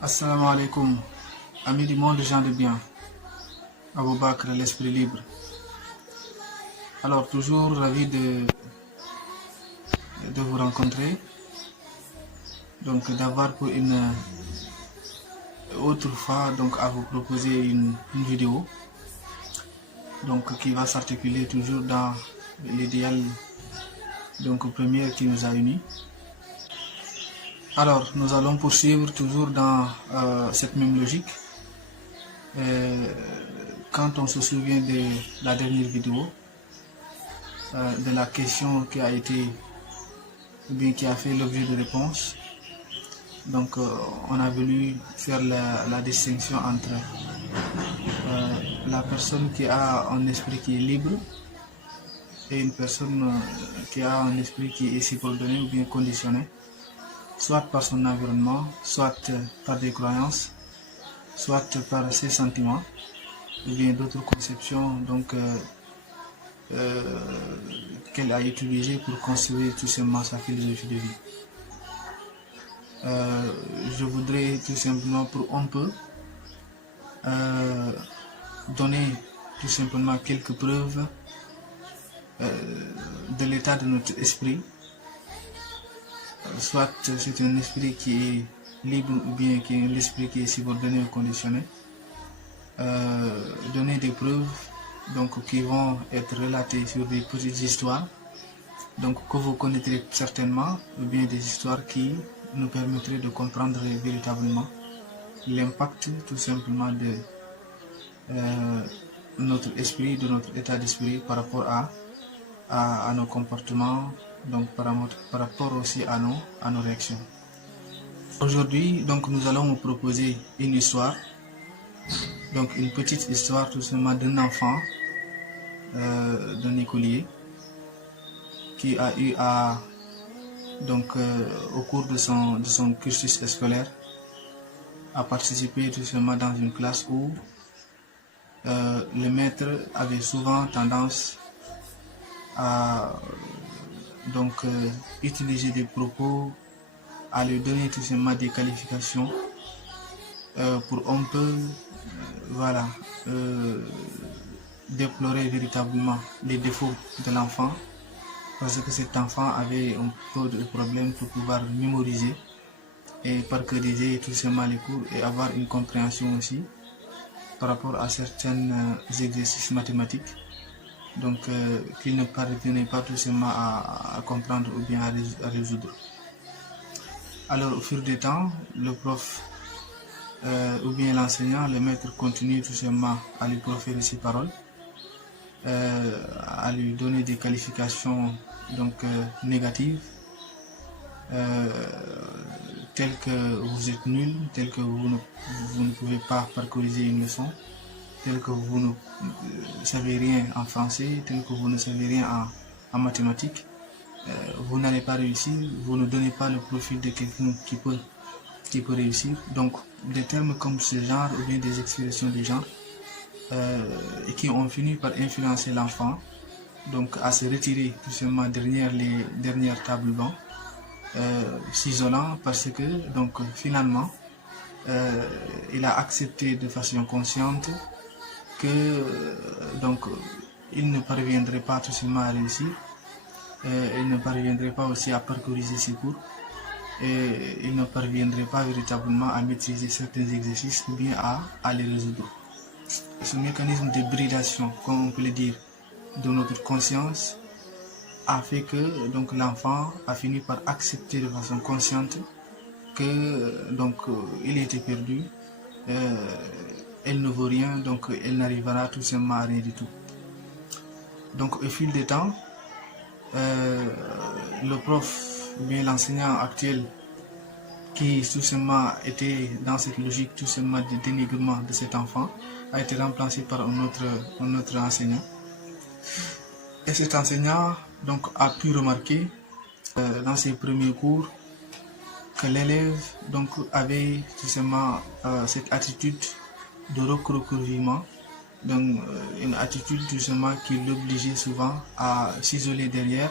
Assalamu alaikum, amis du monde, gens de bien. Abou Bakr, l'esprit libre. Alors, toujours ravi de vous rencontrer. Donc, d'avoir pour une autre fois à vous proposer une vidéo. Donc, qui va s'articuler toujours dans l'idéal premier qui nous a unis. Alors, nous allons poursuivre toujours dans cette même logique. Quand on se souvient de la dernière vidéo, de la question qui a été, ou bien qui a fait l'objet de réponse, donc on a voulu faire la distinction entre la personne qui a un esprit qui est libre et une personne qui a un esprit qui est subordonné ou bien conditionné, soit par son environnement, soit par des croyances, soit par ses sentiments, ou bien d'autres conceptions qu'elle a utilisées pour construire tout simplement sa philosophie de vie. Je voudrais tout simplement pour un peu donner tout simplement quelques preuves de l'état de notre esprit. Soit c'est un esprit qui est libre ou bien qui est un esprit qui est subordonné ou conditionné. Donner des preuves qui vont être relatées sur des petites histoires que vous connaîtrez certainement, ou bien des histoires qui nous permettraient de comprendre véritablement l'impact tout simplement de notre esprit, de notre état d'esprit par rapport à nos comportements, par rapport aussi à nos réactions. Aujourd'hui, nous allons vous proposer une histoire, une petite histoire tout simplement d'un enfant, d'un écolier, qui a eu au cours de son cursus scolaire, à participer tout simplement dans une classe où le maître avait souvent tendance à utiliser des propos, à lui donner tout simplement des qualifications pour un peu déplorer véritablement les défauts de l'enfant, parce que cet enfant avait un peu de problème pour pouvoir mémoriser et parcoriser tout simplement les cours et avoir une compréhension aussi par rapport à certains exercices mathématiques qu'il ne parvenait pas tout simplement à comprendre ou bien à résoudre. Alors au fil du temps, le prof ou bien l'enseignant, le maître continue tout simplement à lui proférer ses paroles, à lui donner des qualifications négatives, telles que vous êtes nul, telles que vous ne pouvez pas parcourir une leçon, telles que vous ne savez rien en français, telles que vous ne savez rien en mathématiques, vous n'allez pas réussir, vous ne donnez pas le profil de quelqu'un qui peut réussir. Donc des termes comme ce genre ou bien des expressions du genre et qui ont fini par influencer l'enfant à se retirer tout simplement derrière les dernières tables bancs, s'isolant parce que finalement il a accepté de façon consciente que il ne parviendrait pas tout simplement à réussir, il ne parviendrait pas aussi à parcourir ses cours, et il ne parviendrait pas véritablement à maîtriser certains exercices ou bien à les résoudre. Ce mécanisme de bridation, comme on peut le dire, de notre conscience a fait que l'enfant a fini par accepter de façon consciente que il était perdu, elle ne vaut rien, elle n'arrivera tout simplement à rien du tout. Donc au fil du temps, le prof, bien l'enseignant actuel, qui tout simplement était dans cette logique tout simplement de dénigrement de cet enfant, a été remplacé par un autre enseignant. Et cet enseignant a pu remarquer dans ses premiers cours que l'élève avait tout simplement cette attitude de recroquevillement, une attitude tout simplement qui l'obligeait souvent à s'isoler derrière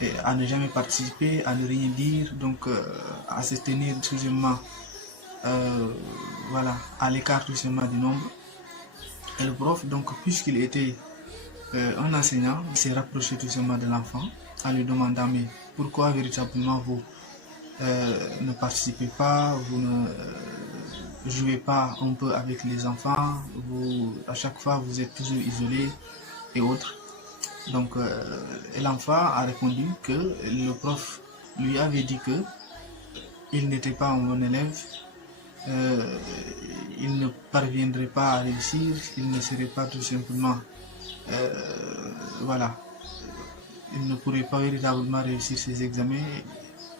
et à ne jamais participer, à ne rien dire, à se tenir tout simplement voilà, à l'écart tout simplement du nombre. Et le prof, donc, puisqu'il était un enseignant, s'est rapproché tout simplement de l'enfant en lui demandant mais pourquoi véritablement vous ne participez pas, vous ne jouez pas un peu avec les enfants, vous, à chaque fois vous êtes toujours isolé et autres. Donc l'enfant a répondu que le prof lui avait dit que il n'était pas un bon élève, euh, il ne parviendrait pas à réussir, il ne serait pas tout simplement voilà, il ne pourrait pas véritablement réussir ses examens,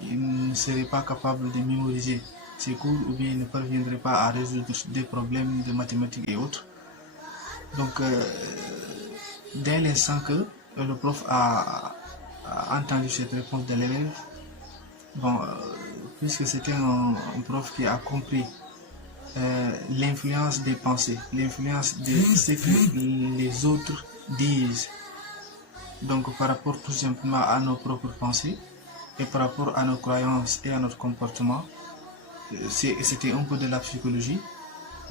il ne serait pas capable de mémoriser ses cours ou bien il ne parviendrait pas à résoudre des problèmes de mathématiques et autres. Donc, dès l'instant que le prof a entendu cette réponse de l'élève, bon, puisque c'était un prof qui a compris l'influence des pensées, l'influence de ce que les autres disent, donc par rapport tout simplement à nos propres pensées et par rapport à nos croyances et à notre comportement, c'était un peu de la psychologie.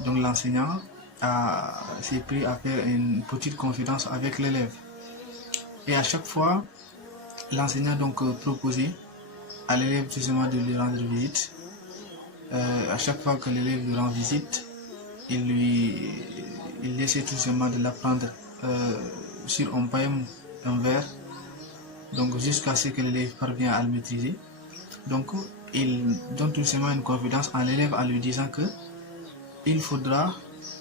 Donc l'enseignant s'est pris à faire une petite confidence avec l'élève. Et à chaque fois, l'enseignant donc proposait à l'élève justement de lui rendre visite. À chaque fois que l'élève lui rend visite, il essaie tout simplement de l'apprendre sur un poème, un vers, donc jusqu'à ce que l'élève parvient à le maîtriser. Donc il donne tout simplement une confidence à l'élève en lui disant que il faudra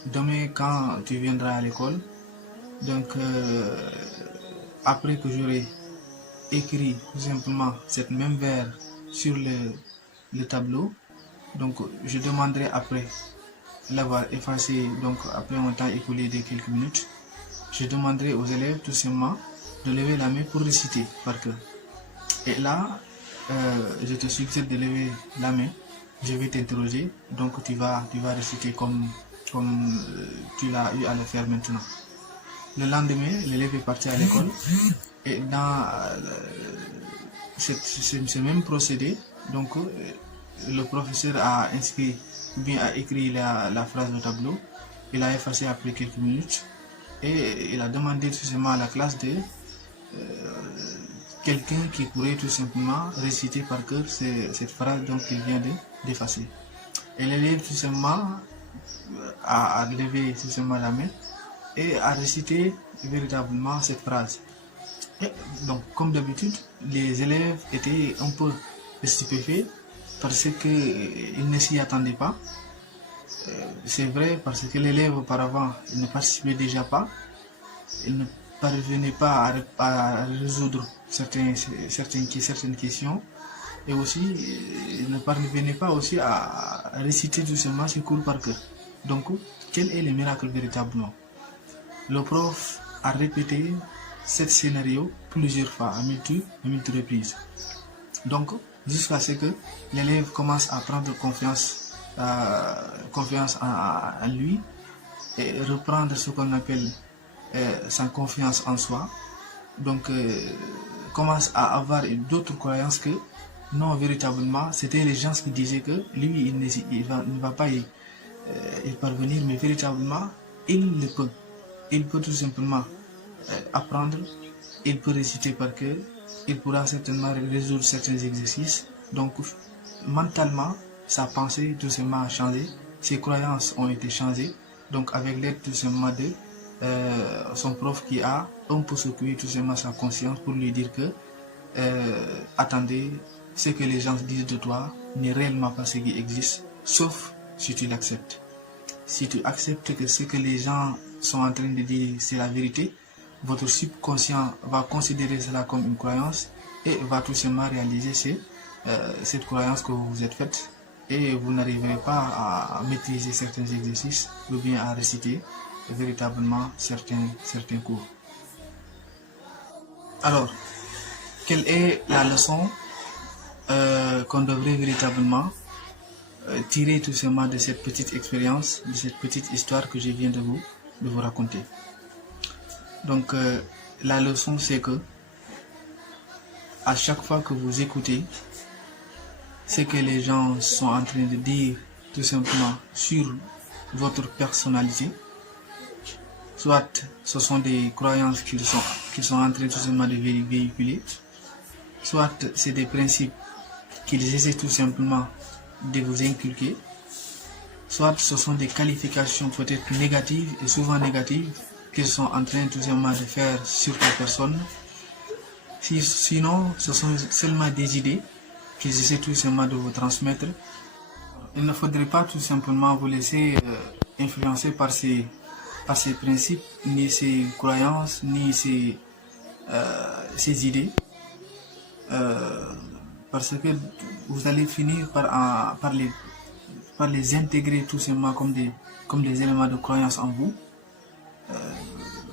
demain quand tu viendras à l'école, donc après que j'aurai écrit tout simplement cette même vers sur le tableau, donc je demanderai après l'avoir effacé, donc après un temps écoulé de quelques minutes, je demanderai aux élèves tout simplement de lever la main pour réciter par cœur. Et là, je te suggère de lever la main, je vais t'interroger, donc tu vas réciter comme tu l'as eu à le faire maintenant. Le lendemain, l'élève est parti à l'école et dans ce même procédé, donc le professeur a inscrit ou bien a écrit la phrase au tableau, il a effacé après quelques minutes et il a demandé tout simplement à la classe de quelqu'un qui pourrait tout simplement réciter par cœur cette phrase donc qu'il vient d'effacer. Et l'élève tout simplement a levé tout simplement la main et a récité véritablement cette phrase. Et donc, comme d'habitude, les élèves étaient un peu stupéfaits parce qu'ils ne s'y attendaient pas. C'est vrai parce que l'élève auparavant ne participait déjà pas, il ne parvenait pas à résoudre certaines questions et aussi il ne parvenait pas aussi à réciter tout simplement ses cours par cœur. Donc, quel est le miracle véritablement? Le prof a répété ce scénario plusieurs fois, à multiples reprises. Donc, jusqu'à ce que l'élève commence à prendre confiance en lui et reprendre ce qu'on appelle sa confiance en soi. Donc, commence à avoir d'autres croyances que non, véritablement, c'était les gens qui disaient que lui, il ne va pas y parvenir, mais véritablement, il le peut. Il peut tout simplement apprendre, il peut réciter par cœur, il pourra certainement résoudre certains exercices. Donc, mentalement, sa pensée tout simplement a changé, ses croyances ont été changées. Donc, avec l'aide tout simplement de son prof qui a un peu secoué tout simplement sa conscience pour lui dire que attendez, ce que les gens disent de toi n'est réellement pas ce qui existe, sauf si tu l'acceptes. Si tu acceptes que ce que les gens sont en train de dire c'est la vérité, votre subconscient va considérer cela comme une croyance et va tout simplement réaliser cette croyance que vous vous êtes faite et vous n'arriverez pas à maîtriser certains exercices ou bien à réciter véritablement certains cours. Alors, quelle est la leçon qu'on devrait véritablement tirer tout simplement de cette petite expérience, de cette petite histoire que je viens de vous raconter? Donc, la leçon, c'est que à chaque fois que vous écoutez ce que les gens sont en train de dire tout simplement sur votre personnalité, soit ce sont des croyances qu'ils sont en train tout simplement de véhiculer, soit c'est des principes qu'ils essaient tout simplement de vous inculquer, soit ce sont des qualifications peut-être négatives et souvent négatives qu'ils sont en train tout simplement de faire sur ta personne. Sinon, ce sont seulement des idées qu'ils essaient tout simplement de vous transmettre. Il ne faudrait pas tout simplement vous laisser influencer par ces principes, ni ces croyances, ni ces idées, parce que vous allez finir par les intégrer tout simplement comme des éléments de croyance en vous.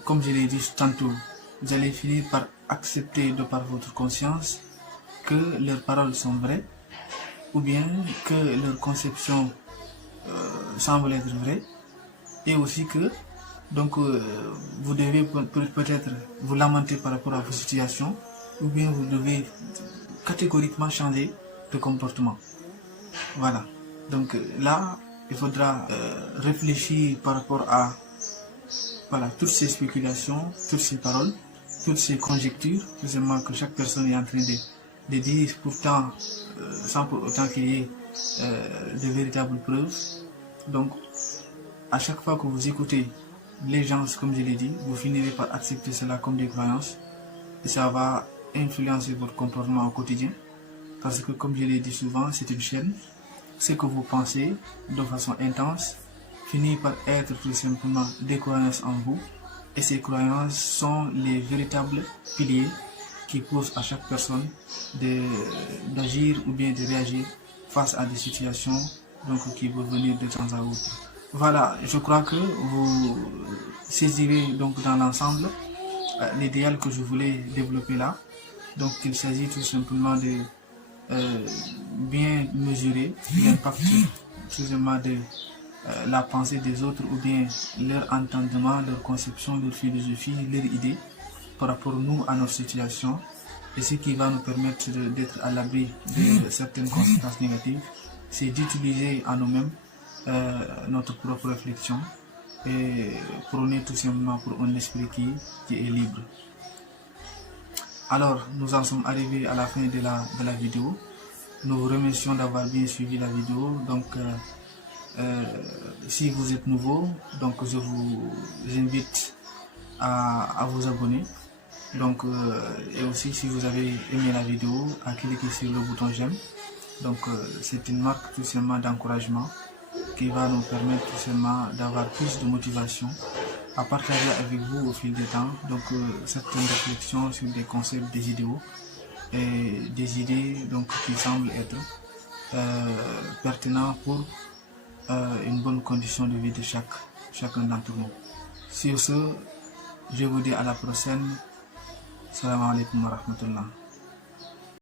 Comme je l'ai dit tantôt, vous allez finir par accepter de par votre conscience que leurs paroles sont vraies, ou bien que leur conception semble être vraie, et aussi que donc vous devez peut-être vous lamenter par rapport à vos situations, ou bien vous devez catégoriquement changer de comportement. Voilà. Donc là, il faudra réfléchir par rapport à toutes ces spéculations, toutes ces paroles, toutes ces conjectures, justement que chaque personne est en train de dire, pourtant sans pour autant qu'il y ait de véritables preuves. Donc, à chaque fois que vous écoutez les gens, comme je l'ai dit, vous finirez par accepter cela comme des croyances et ça va influencer votre comportement au quotidien. Parce que, comme je l'ai dit souvent, c'est une chaîne. Ce que vous pensez de façon intense finit par être tout simplement des croyances en vous. Et ces croyances sont les véritables piliers qui poussent à chaque personne d'agir ou bien de réagir face à des situations qui vont venir de temps à autre. Voilà, je crois que vous saisirez donc dans l'ensemble l'idéal que je voulais développer là. Donc il s'agit tout simplement de bien mesurer l'impact tout simplement de la pensée des autres ou bien leur entendement, leur conception, leur philosophie, leur idée par rapport nous à notre situation, et ce qui va nous permettre d'être à l'abri de certaines conséquences négatives, c'est d'utiliser à nous-mêmes notre propre réflexion et prôner tout simplement pour un esprit qui est libre. Alors, nous en sommes arrivés à la fin de la vidéo. Nous vous remercions d'avoir bien suivi la vidéo. Donc, si vous êtes nouveau, donc je vous invite à vous abonner. Donc, et aussi si vous avez aimé la vidéo, à cliquer sur le bouton j'aime. Donc, c'est une marque tout simplement d'encouragement qui va nous permettre tout simplement d'avoir plus de motivation à partager avec vous au fil du temps. Donc, certaines réflexions sur des concepts, des idéaux et des idées qui semblent être pertinents pour une bonne condition de vie de chacun d'entre nous. Sur ce, je vous dis à la prochaine. Salam alaikum wa rahmatullah.